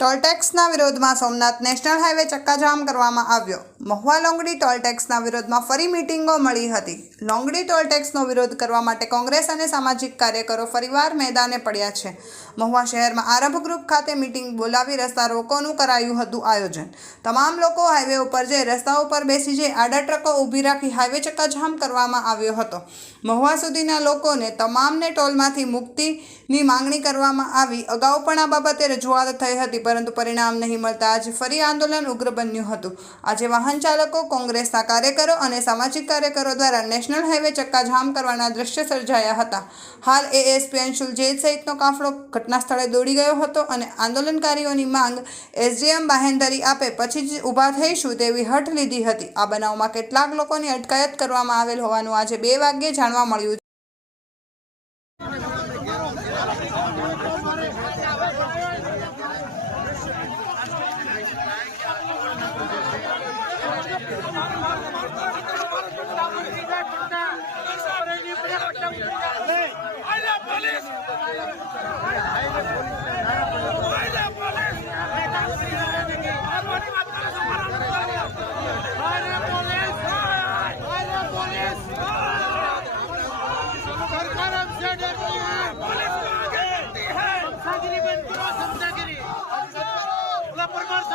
ટોલટેક્સના વિરોધમાં Somnath national highway ચક્કાજામ કરવામાં આવ્યો. મહુવા લોંગડી ટોલટેક્સના વિરોધમાં ફરી મિટિંગો મળી હતી. લોંગડી ટોલટેક્સનો વિરોધ કરવા માટે કોંગ્રેસ અને સામાજિક કાર્યકરો ફરીવાર મેદાને પડ્યા છે. મહુવા શહેરમાં આરંભ ગ્રુપ ખાતે મિટિંગ બોલાવી રસ્તા રોકોનું કરાયું હતું આયોજન. તમામ લોકો હાઈવે ઉપર જઈ રસ્તા ઉપર બેસી જઈ આડા ટ્રકો ઊભી રાખી હાઈવે ચક્કાજામ કરવામાં આવ્યો હતો. મહુવા સુધીના લોકોને તમામને ટોલમાંથી મુક્તિની માંગણી કરવામાં આવી. અગાઉ પણ આ બાબતે રજૂઆત થઈ હતી, પરંતુ પરિણામ નહીં મળતા આજે ફરી આંદોલન ઉગ્ર બન્યું હતું. આજે વાહન ચાલકો, કોંગ્રેસના કાર્યકરો અને સામાજિક કાર્યકરો દ્વારા નેશનલ હાઈવે ચક્કાજામ કરવાના દ્રશ્ય સર્જાયા હતા. હાલ એએસપી અંશુલ જેલ સહિતનો કાફલો ઘટના સ્થળે દોડી ગયો હતો અને આંદોલનકારીઓની માંગ એસડીએમ બાહેંધરી આપે પછી જ ઊભા થઈશું તેવી હઠ લીધી હતી. આ બનાવમાં કેટલાક લોકોની અટકાયત કરવામાં આવેલ હોવાનું આજે બે વાગ્યે જાણવા મળ્યું Hey!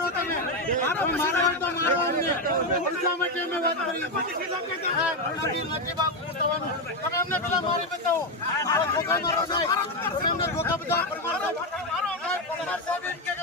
મારો તમે. મારો મારો તો મારો અમને. એટલા માટે અમે વાત કરી હા નથી નથી બાપુ પૂછવાનું તમે અમને પેલા મારી બતાવો. મારો ધોકા મારો સાહેબ તમે અમને ધોકા બધા પરમાર સાહેબ. પરમાર સાહેબ